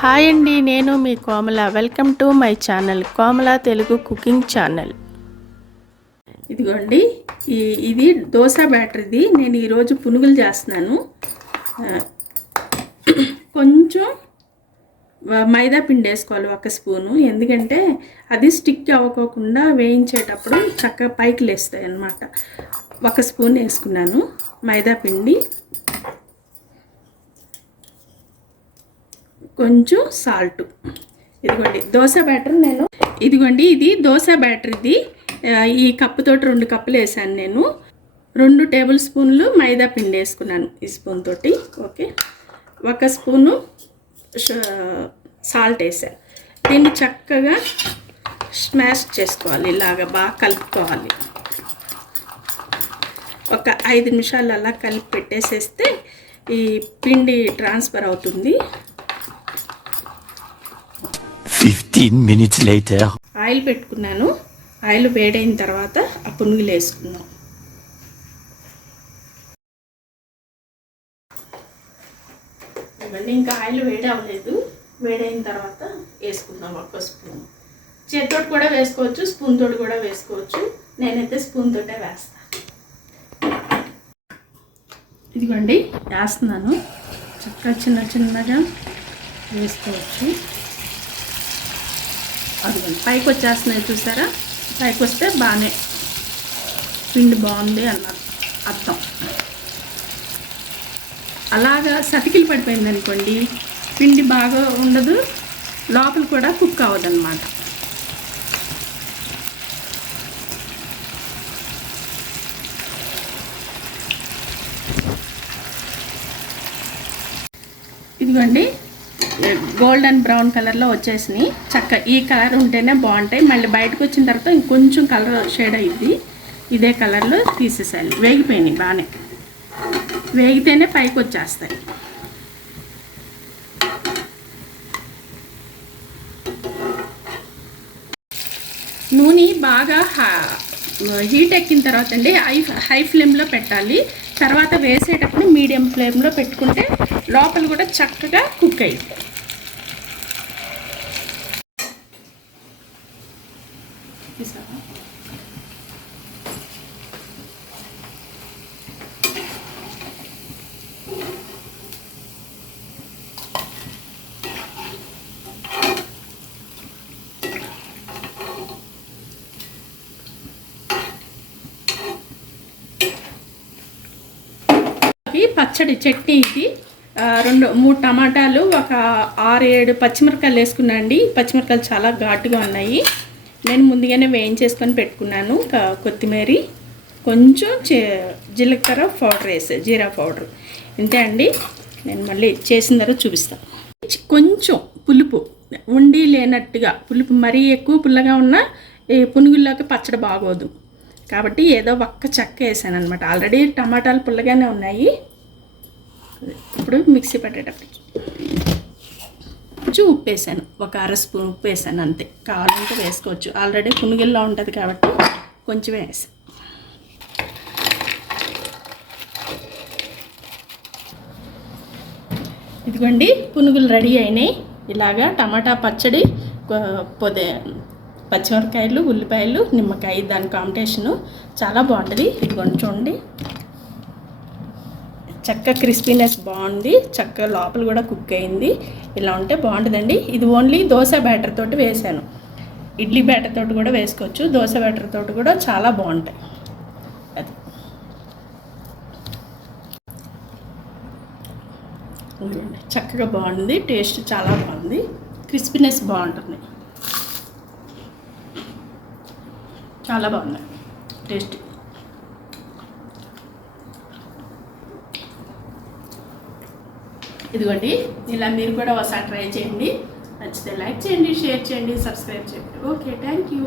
Hi అండి, నేను మీ Komala. Welcome to my channel Komala Telugu cooking channel. ఇదిగోండి, ఇది దోశ బ్యాటర్ది. నేను ఈరోజు పునుగులు చేస్తున్నాను. కొంచెం మైదా పిండి వేసుకోవాలి, 1 స్పూను. ఎందుకంటే అది స్టిక్ అవ్వకోకుండా వేయించేటప్పుడు చక్కగా పైకి లేస్తాయి అన్నమాట. 1 స్పూన్ వేసుకున్నాను మైదా పిండి, కొంచెం సాల్ట్. ఇదిగోండి దోశ బ్యాటర్. ఇది దోశ బ్యాటర్. ఇది ఈ కప్పుతోటి 2 కప్పులు వేసాను నేను. 2 టేబుల్ స్పూన్లు మైదా పిండి వేసుకున్నాను ఈ స్పూన్ తోటి. ఓకే, 1 స్పూను సాల్ట్ వేసాను. దీన్ని చక్కగా స్మాష్ చేసుకోవాలి, ఇలాగా బాగా కలుపుకోవాలి. ఒక 5 నిమిషాలు అలా కలిపి పెట్టేసేస్తే ఈ పిండి ట్రాన్స్ఫర్ అవుతుంది. 15 minutes later. ఆయిల్ పెట్టుకున్నాను. ఆయిల్ వేడైన తర్వాత ఆ పునుగులు వేసుకుందాం. ఇవన్నీ ఇంకా ఆయిల్ వేడి అవ్వలేదు. వేడైన తర్వాత వేసుకుందాం 1 స్పూన్. చేతితోటి కూడా వేసుకోవచ్చు, స్పూన్ తోటి కూడా వేసుకోవచ్చు. నేనైతే స్పూన్ తోటే వేస్తాను. ఇదిగోండి వేస్తున్నాను. చక్కగా చిన్నగా వేసుకోవచ్చు. అదిగోండి పైకి వచ్చేస్తున్నాయి, చూసారా? పైకి వస్తే బాగానే పిండి బాగుంది అన్నారు అర్థం. అలాగా సతికిలు పడిపోయింది అనుకోండి, పిండి బాగా ఉండదు, లోపల కూడా కుక్ అవ్వదన్నమాట. ఇదిగోండి గోల్డెన్ బ్రౌన్ కలర్లో వచ్చేసినాయి. ఈ కలర్ ఉంటేనే బాగుంటాయి. మళ్ళీ బయటకు వచ్చిన తర్వాత ఇంకొంచెం కలర్ షేడ్ అయ్యింది. ఇదే కలర్లో తీసేసాను. వేగిపోయినాయి, బాగానే వేగితేనే పైకి వచ్చేస్తాయి. నూనె బాగా హీట్ ఎక్కిన తర్వాత అండి హై ఫ్లేమ్లో పెట్టాలి. తర్వాత వేసేటప్పుడు మీడియం ఫ్లేమ్లో పెట్టుకుంటే లోపల కూడా చక్కగా కుక్ అయ్యింది. పచ్చడి చట్నీ ఇది 2-3 టమాటాలు, ఒక 6-7 పచ్చిమిరపకాయలు వేసుకున్నాను అండి. పచ్చిమిరపకాయలు చాలా ఘాటుగా ఉన్నాయి. నేను ముందుగానే వేయించేసుకొని పెట్టుకున్నాను. కొత్తిమీర, కొంచెం జీలకర్ర పౌడర్ వేసాను, జీరా పౌడర్. ఇంతే అండి. నేను మళ్ళీ చేసిన తర్వాత చూపిస్తాను. కొంచెం పులుపు ఉండి లేనట్టుగా, పులుపు మరీ ఎక్కువ పుల్లగా ఉన్నా ఈ పునుగుల్లోకి పచ్చడి బాగోదు కాబట్టి ఏదో ఒక్క చెక్క వేసాను అనమాట. ఆల్రెడీ టమాటాలు పుల్లగానే ఉన్నాయి. ఇప్పుడు మిక్సీ పెట్టేటప్పటికి కొంచెం ఉప్పు వేసాను, ఒక 1/2 స్పూన్ ఉప్పు వేసాను అంతే. కావాలంటే వేసుకోవచ్చు, ఆల్రెడీ పునుగుల్లో ఉంటుంది కాబట్టి కొంచెం వేసాను. ఇదిగోండి పునుగులు రెడీ అయినాయి. ఇలాగా టమాటా పచ్చడి, పచ్చిమిరపకాయలు, ఉల్లిపాయలు, నిమ్మకాయ, దాని కాంబినేషను చాలా బాగుంటుంది. ఇదిగోండి చూడండి, చక్క క్రిస్పీనెస్ బాగుంది, చక్క లోపల కూడా కుక్ అయింది. ఇలా ఉంటే బాగుంటుందండి. ఇది ఓన్లీ దోశ బ్యాటర్ తోటి వేసాను. ఇడ్లీ బ్యాటర్ తోటి కూడా వేసుకోవచ్చు, దోశ బ్యాటర్ తోటి కూడా చాలా బాగుంటాయి. అది చక్కగా బాగుంది, టేస్ట్ చాలా బాగుంది, క్రిస్పీనెస్ బాగుంటుంది, చాలా బాగుంది టేస్ట్. ఇదిగోండి, ఇలా మీరు కూడా ఒకసారి ట్రై చేయండి. నచ్చితే లైక్ చేయండి, షేర్ చేయండి, సబ్స్క్రైబ్ చేయండి. Okay, thank you.